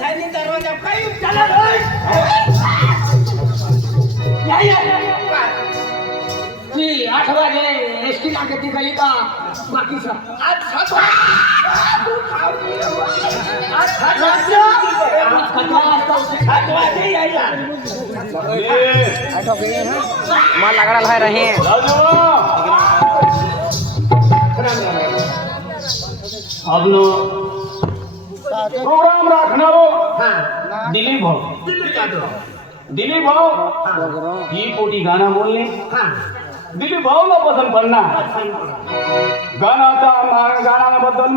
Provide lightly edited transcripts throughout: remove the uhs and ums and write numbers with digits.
साईनी दरवाजा काही चला ती 8 वाजे एसटी लागते काही का बाकीचा आज 7 वाजे यायला माल लगा रहा रहे आपलं प्रोग्राम राखणारो दिलीप भाऊ ही पोटी गाणं बोलणे दिलीप भाऊला पसंत पडणार गाण्याबद्दल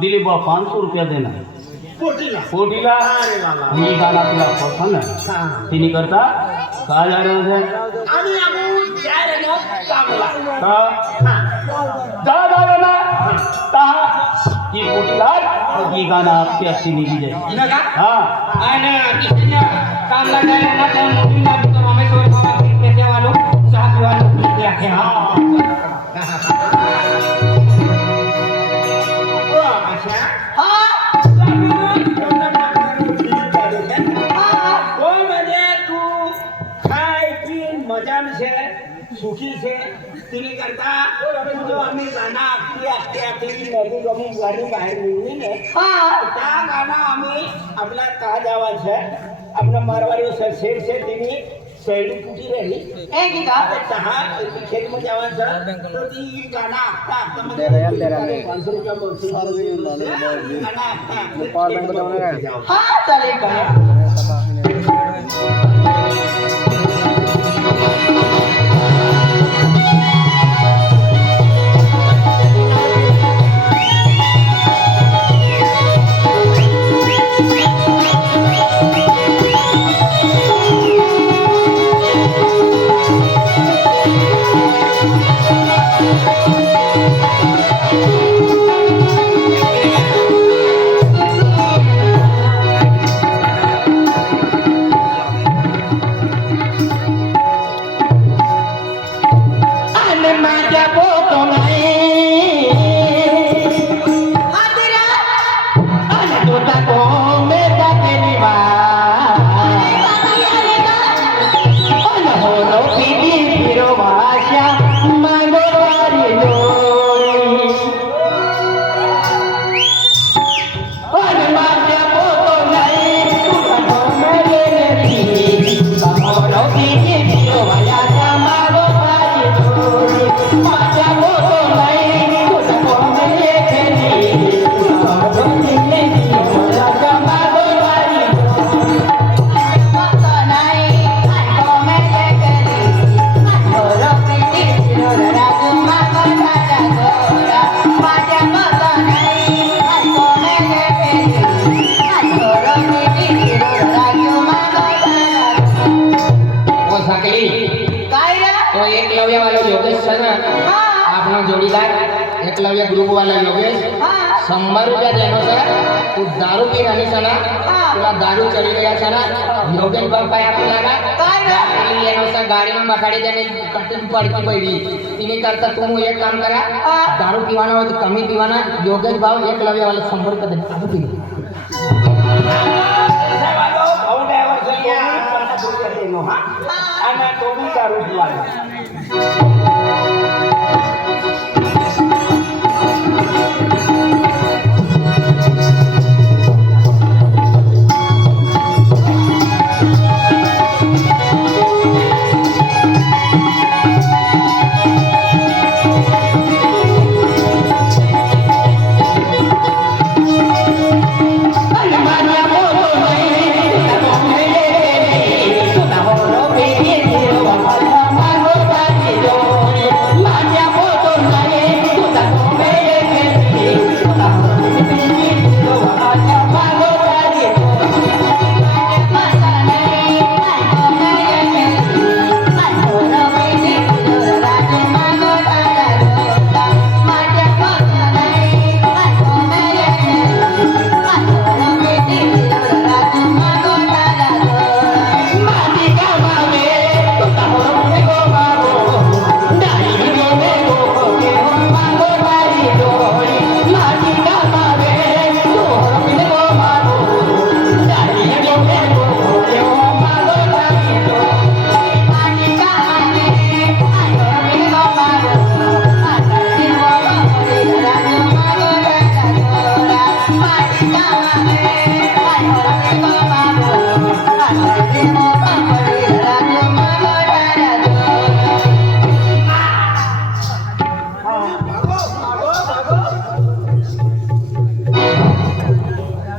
दिलीप भाऊ 500 रुपया देणार पोटीला ही गाणं तुला पसंत आहे तिने करता काय झालं की पोटीला ही गाणं आपली अशी निघी जाईल हा काम लगाया ना तो मोटी ना तो हमें सोच मामा कहते वालों साथ वालों क्या है हां अच्छा हां कोई म्हणजे तू खाय की मजा से सुखी से तिने करता जो आम्ही गाणं आपली नवी गमी गाणी बाहेर निघली ने त्या गाणं आम्ही आपला का जावायचं अपना मारवाड़ी शेर से दिनी सैडी पुटी रही एक ही का तहा खेत में जावन सर तो ती गाना आता मध्ये 500 रुपया बोलते गाना आता हां चालेल का एकलव्य ग्रुप वाला योगेश 100 रुपया देनो सर तू दारू पी रही सना तुला दारू चली गया सना योगेश बाप काय आपल्याला काय येनो सर गाडी में बखाडी देने कट्टी पडकी पडली तिने करता तुम एक काम करा दारू पीवाना हो तो कमी पीवाना योगेश भाव एकलव्य वाला 100 रुपया दे दारू पी भाऊ ड्रायव्हर सर 50 रुपया देनो हां आणि तो भी दारू पीवाना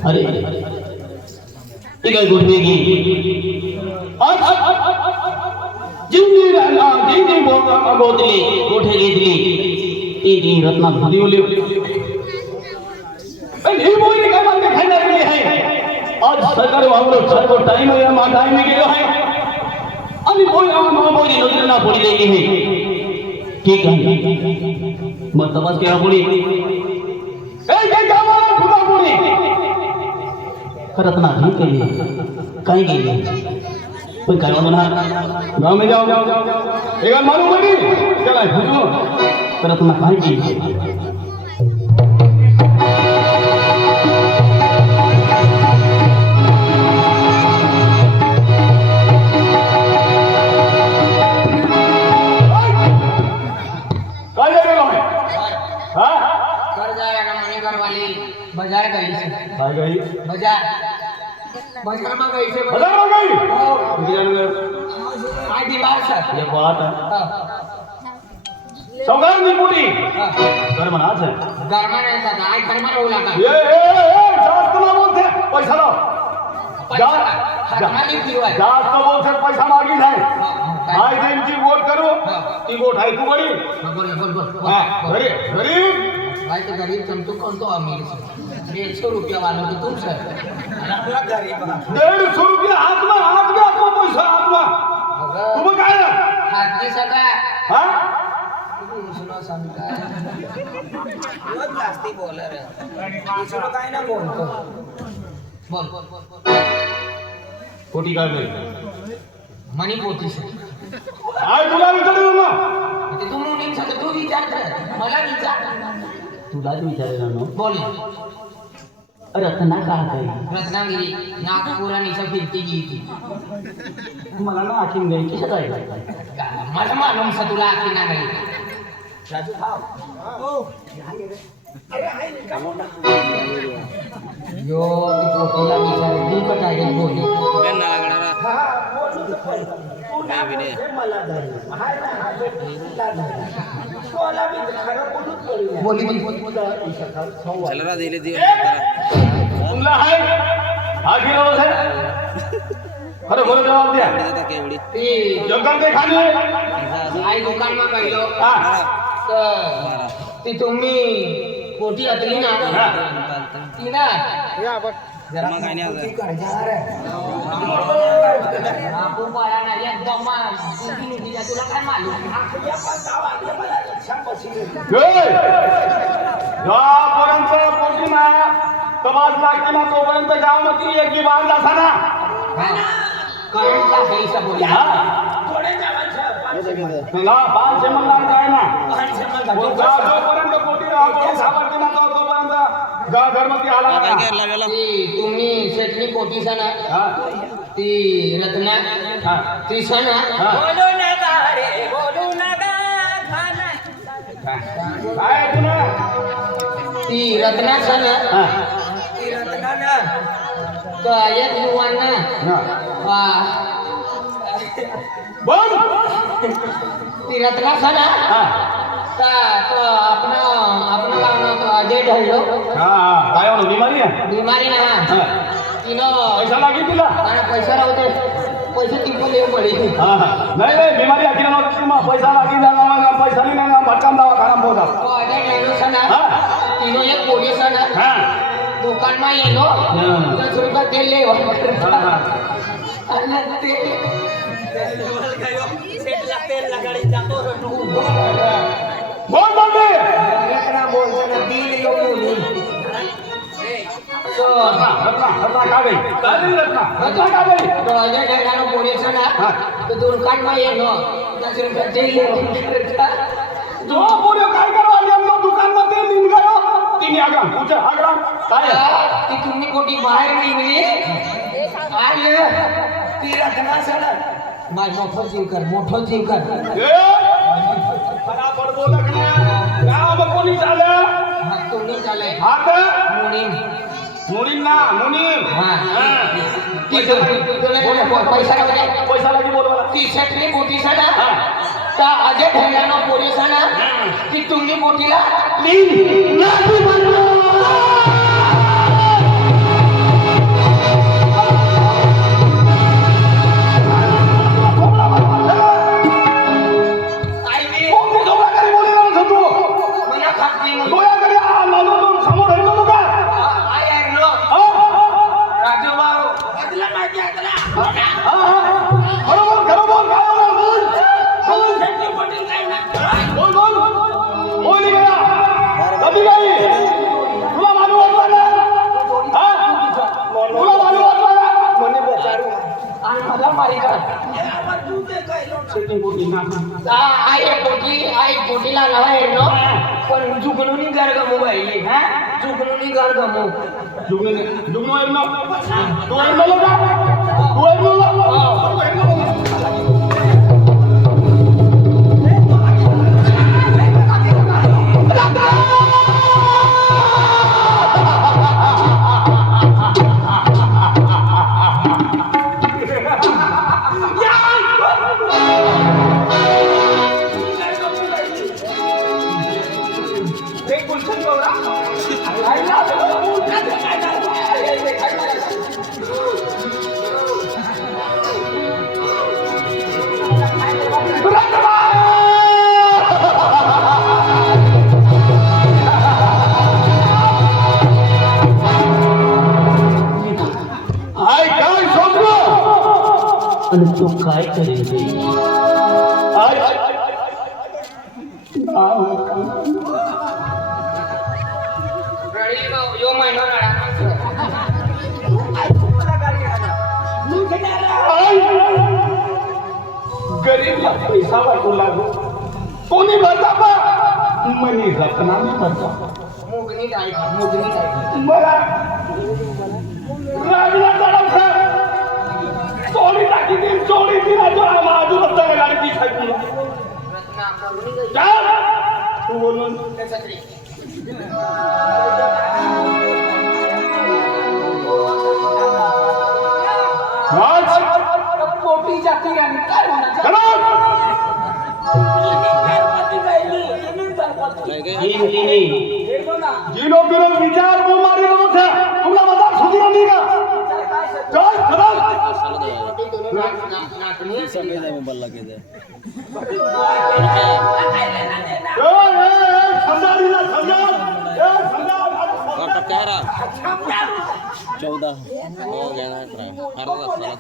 अरे ती काय गोठे घे जिंदी बोतली गोठे घेतली ती रत्ना धुदिवली निर्मोही काय म्हणते खायला गेली आहे आज सरकार वावलं सर्व टाइम या मा टाइम गेलो आहे आणि बोली नजरेला पोळी द्यायची आहे ठीक आहे मग तपास केला पोळी करत नाही केली काय केली पण काय म्हणा गाव में जाओ एक मालूम पड़ी चला बुझो करत ना काय केली बाजार गई से काय गई बाजार बाजार में गई से बाजार में गई आज दीवार सर ये बात है सौगार नहीं पूरी घर मना है घर में नहीं था आज घर में रहू लगा ये जास्त ना बोलते पैसा लो हातमाली फिरवाय जास्त बोलते पैसा मागी नाही आई त्यांची वोट करू ती वोट आहे तू बरी बोल हां गरीब भाई तो गरीब तुम तो कौन तो अमीर से 150 रुपया वालों तो तुम सर 150 रुपया हात में पैसा हात में तुम काय हात दे सका हां सुनो समझा बहुत जास्ती बोलर है इसरो काय ना बोलतो बोल कोटी काय गई मनी पोती से आज तुला विचारलं ना ते तू म्हणून सांगतो तू विचार कर मला विचार तुला विचारलं ना बोल रत्ना का गई रत्नागिरी नागपूर आणि फिरती गेली ती मला ना आखीन गई किती जायला मला मालूम सा तुला आखी ना गई राजू यो ती पोटीला विचार दी का काय बोली बोली चलरा दिले दिए तुमला आहे आखी रोज है खरं खरं जवाब द्या केवडी ती जगन ते खाली आई दुकान में गईलो हां तर ती तुम्ही पोटी अतली ना ती ना जरा मग काय नाही कर जा रे आपू पारा ना एकदम ती तुला काय मालूम जोपर्यंत पोटी ना तमाज लागते ना तोपर्यंत गावामध्ये एक विभाग असा ना करंट का पैसा बोली तुला 500 म्हणला काय ना जोपर्यंत पोटी आपण सावरते ना तोपर्यंत घरमध्ये आला काय ना केला वेला ती तुम्ही शेतनी पोटी सना हां ती रत्ना हां ती सना हां. बोलू नका रे बोलू नका खाना काय पुन्हा ती रत्ना सना हां ती रत्ना ना तो एक युवान ना हां बोल ती रत्ना सना हां ता तो अपना अपना गाव ना तो अजय ढळलो हां काय म्हणू बिमारी आहे बीमारी ना हां तिनो पैसा लागी तिला आणि पैसा राहते पैसे तिकडे देऊ पडे हां नाही नाही बिमारी आखी ना मग पैसा लागी ना पैसा नाही ना भटकाम दवाखाना पोहोचा तो अजय ढळलो सना हां तिनो एक पोलीस सना हां दुकान में येलो 10 रुपया तेल ले हां आणि तेल लगाडी जातो बोल बोल रत्ना बोलताना दिल येऊन तो रत्ना का गई काय नाही रत्ना का गई तो अजय ढळलो पोलीस ना हां तो दुकान में येलो 10 रुपया तेल ले जो बोले काय करवा नेमनो दुकान मध्ये निघ गयो तिने आगा पूछा आगा काय ती तुम्ही कोटी बाहेर निघली आले ती रत्ना सण माय मोठं जीव कर ए फटाफट बोला का गाव कोणी झालं हा तुम्ही चाले हात मुनी मुनींना मुनीम हा. पैसा पैसा लागी बोलवा टी शर्टली मोठी साना का अजय ठेवल्यानं पोलिसांना की तुम्ही मोठीला पोटीला नवा येणं पण जुगणूनी गर्ग मोबाईल हा जुगणूनी गर्ग मो जुगनू एरनो तू एरनो लगा तू एरनो आणि तो काय करेल यो महिना गरीबला पैसा वाटू लागलो कोणी भरता बा मनी रत्नाने भरता मुगनी काय मुगनी काय मला लागला तडा चोरी टाकी ती चोरी ती ना जोरा माझू रस्ता गेला ती खायची जा तू बोलून पोटी जाती आणि काय म्हणायचं जिनो बिनो विचार वो मारी नव्हता तुला मजा सुधी आली का चल खरं चौदह हो गया ना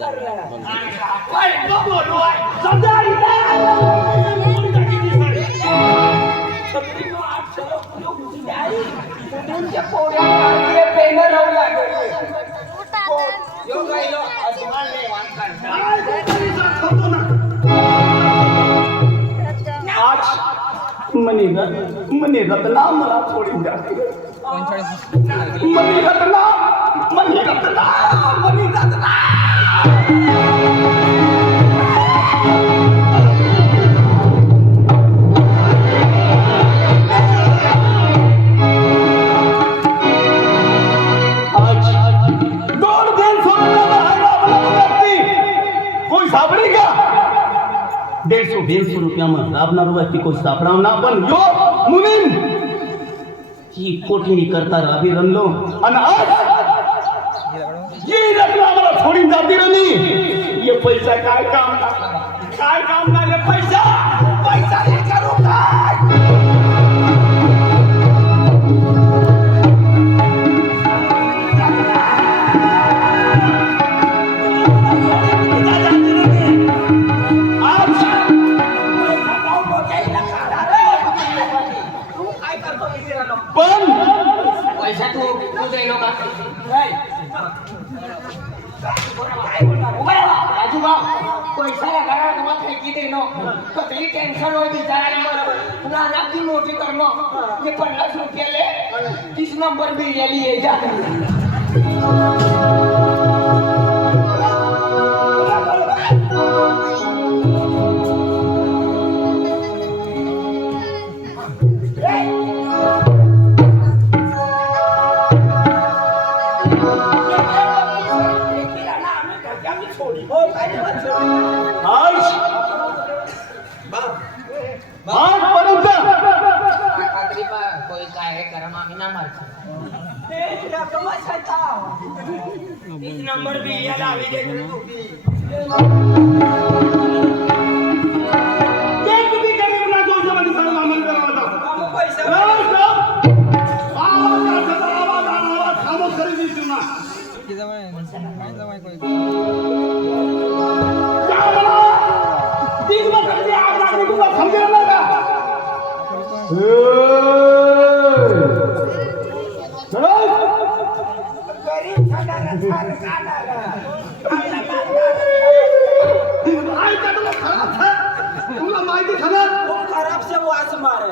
मनी रत्ना मला थोडी जाते मनी रत्ना मनी रत्ना मनी रत्ना ₹150 रुपया में राबणार व्यक्ति को सापडावना पण यो मुनीम ही कोठणी करता राबी रनलो आणि आज ये रत्ना मला थोडी जाती रनी ये पैसा काय काम ना ये पैसा हे करू काय पण पैसा तू देलो का राजूबा पैसा लगाना तुम्हाला फेकी देनो कसली टेन्शन होय बिचाराला नानाची मोठी करणं हे 50 रुपयाले 30 नंबर बिर्याणी ये जा किराणा आम्ही घरच्याची सोडी. हो, काय देवाची सोडी? आज आजपर्यंत कोई काय करा आम्ही ना मारतो ते तुला कमाशाचा. तीस नंबर बी याला आम्ही देतो तुम्ही. ते तुम्ही गरीब ना जोशामध्ये सर्व आम्हाला करावं लागतं. आम्ही पैसे खामोश करी देतो ना. तीस वर्षाची आग लागली तुला समजेल ना का? गरीब खाणारा सारं खाणारा. खायला आई का तुला खराब है? तुला माहिती खराब वो खराब से वास मारे.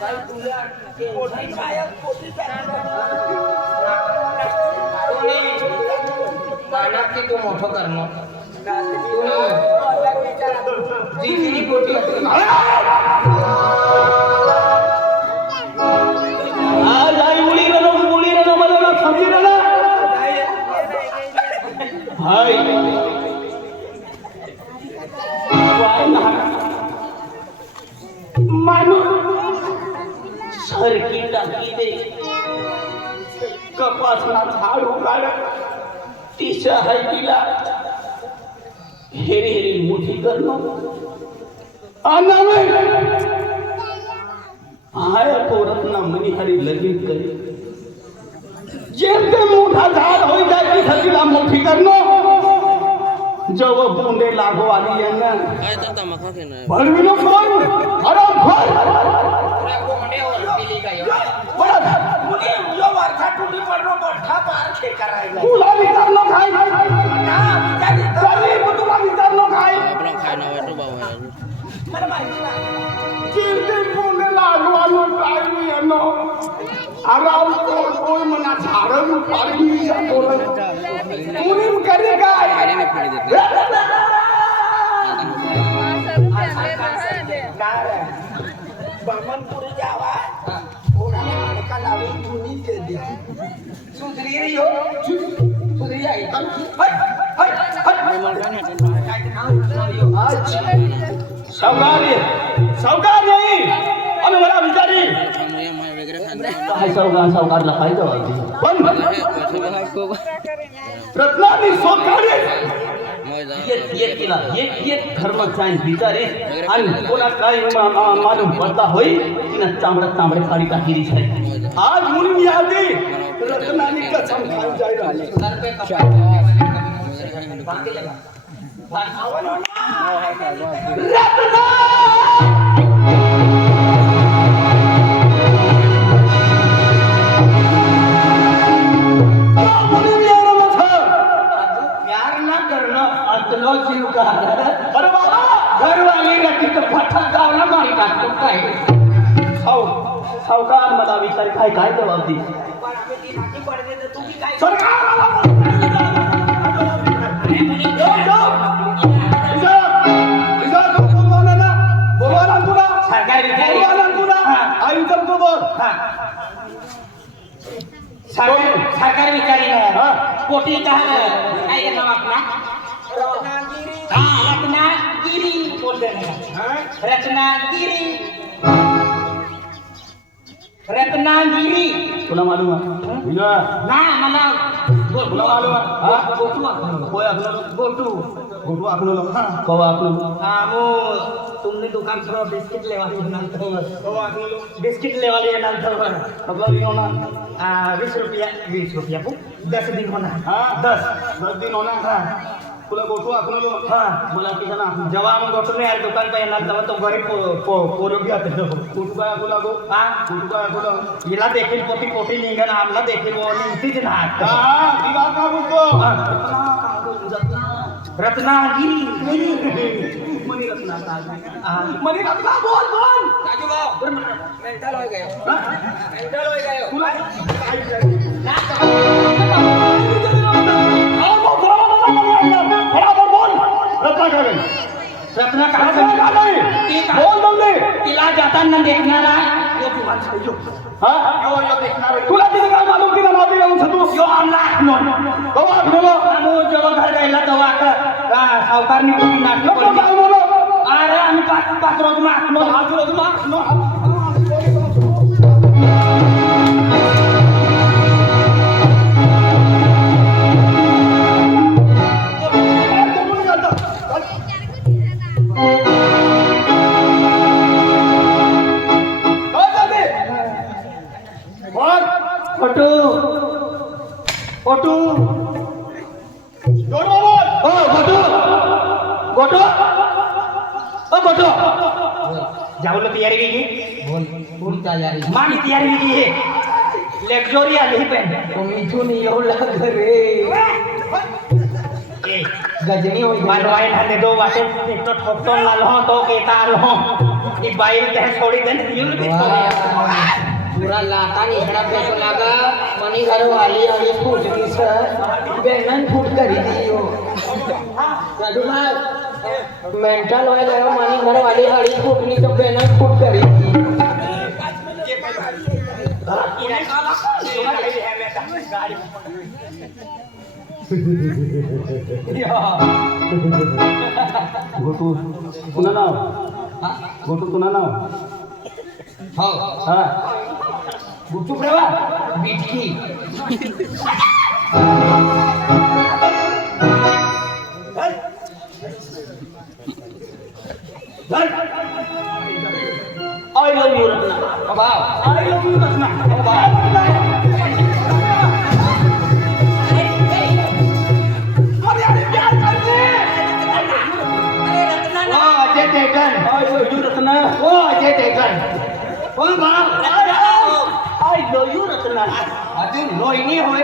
काय तुला पोटी काय पोटी पाण्यात ते तू मोठं करणं जिंकली पोटी आज आई उडी रनो मला ना समजी ना हाय माणूस सरकी टाकी दे कपासला झाड उगाड तिच्या हायतीला हेरी हेरी मोठी करणं हाय पोरत ना मनिहारी लगीन करी जेम ते मोठा झाड होई जाय ती सतीला मोठी करणं जेव्हा बोंडे लागो आली यांना काय तर तमाखा घेणार भरविलो कोण अरे मुली जो वारखा टुटी पडलो मोठा पार करायला. तुला विचारलं काय ना विचारी तर तरी तुला विचारलं काय आपला खायला वाटतो भाऊ आहे मला माहिती नाही. चिमटे बोंडे लागो आलो काय मी यांना आराम कोण मना झाडं पाडली करे काय अरे मी फाडी देते काय रे? बामनपुरी जावा कोणाला अडका लावून जुनी केली. सुधरी रे हो. सुधरी आई. सावकार नाही आणि मला विचारी वगैरे खायला काय सावकारला काय जबाब पण रत्नानी सोकारे एक केला एक धर्म चाईन विचारे आणि कोणा काय मालूम पडता होई तिनं चांबडे खाली टाकी आहे आज मुली आधी रत्नानी कसम खान जाय राहिले प्यार ना करणं अतलो जीव का अरे बाबा घरवाली रटी तर फटक गावला मारी टाकतो काय सावकार मला विचार काय काय जबाब दे पण आम्ही ती नाती पडते तर तुम्ही काय सरकार विचारी पोटी काय नाव आपला रत्नागिरी रत्नागिरी बोलते रत्नागिरी रत्नागिरी तुला मालूम आहे ना मला तुला मालूम आहे गोटू कोई आखलो गोटू गोटू आखलो कवा आखलो हाँ वो तुमने दुकान से बिस्किट ले वाली कवा आखलो बिस्किट ले वाली है मतलब ये होना 20 रुपया को 10 दिन होना हाँ 10 दिन होना तुला गोटू आखलो हाँ मला किती ना आखलो जेव्हा हम गोटू ने यार दुकान पे येणार तेव्हा तो गरीब पोरगी होते कुठू काय आखलो गो हाँ कुठू काय आखलो हिला देखील पोटी निघन आमला देखील वो निघतीच ना हा ती बात का बोलतो रत्नागिरी मनी रत्ना मनी रत्ना बोल बोल राजू भाऊ मेंटल हो गए मेंटल हो गए तुला रत्ना बोल तिला जाताना देखणारा हा तुला तिथे काय मालूम की नाव दिलं म्हणून तू यो आमला आखनो कवा आठवलं आम्ही जेव्हा घर गेला तेव्हा सावकारनी खूप नाटक नको केली. काय बोलो अरे आम्ही पाच रोज मागलो फोटो फोटो ओ गोटू गोटू ओ गोटू जाऊला तयारी की बोल तयारी मामी तयारी की लेक्चोरी आली पण तो मिठून येऊ लाग रे गजनी होई मारवाई हाते दो वाटे एक तो ठोकतो लालो तो केता आलो ई बाई ते छोड़ी देन यूल भी पूरा लाता निकड़ा पे तो लगा मनी घर वाली अड़ी फूट गई सर बेनन फूट करी दी हो राजू भाई मेंटल हो गया मनी घर वाली अड़ी फूटनी तो बेनन फूट करी दी गोटू पुन्हा नाव गोटू पुन्हा नाव हो हा गुच्चू प्रेवा बिटकी आई लव यू रत्ना बाबा आई लव यू रत्ना ओ Ajay Devgan I love you Ratna ओ अजय देवगन ओ बाप आई लव यू रत्ना अजून लोईनी होय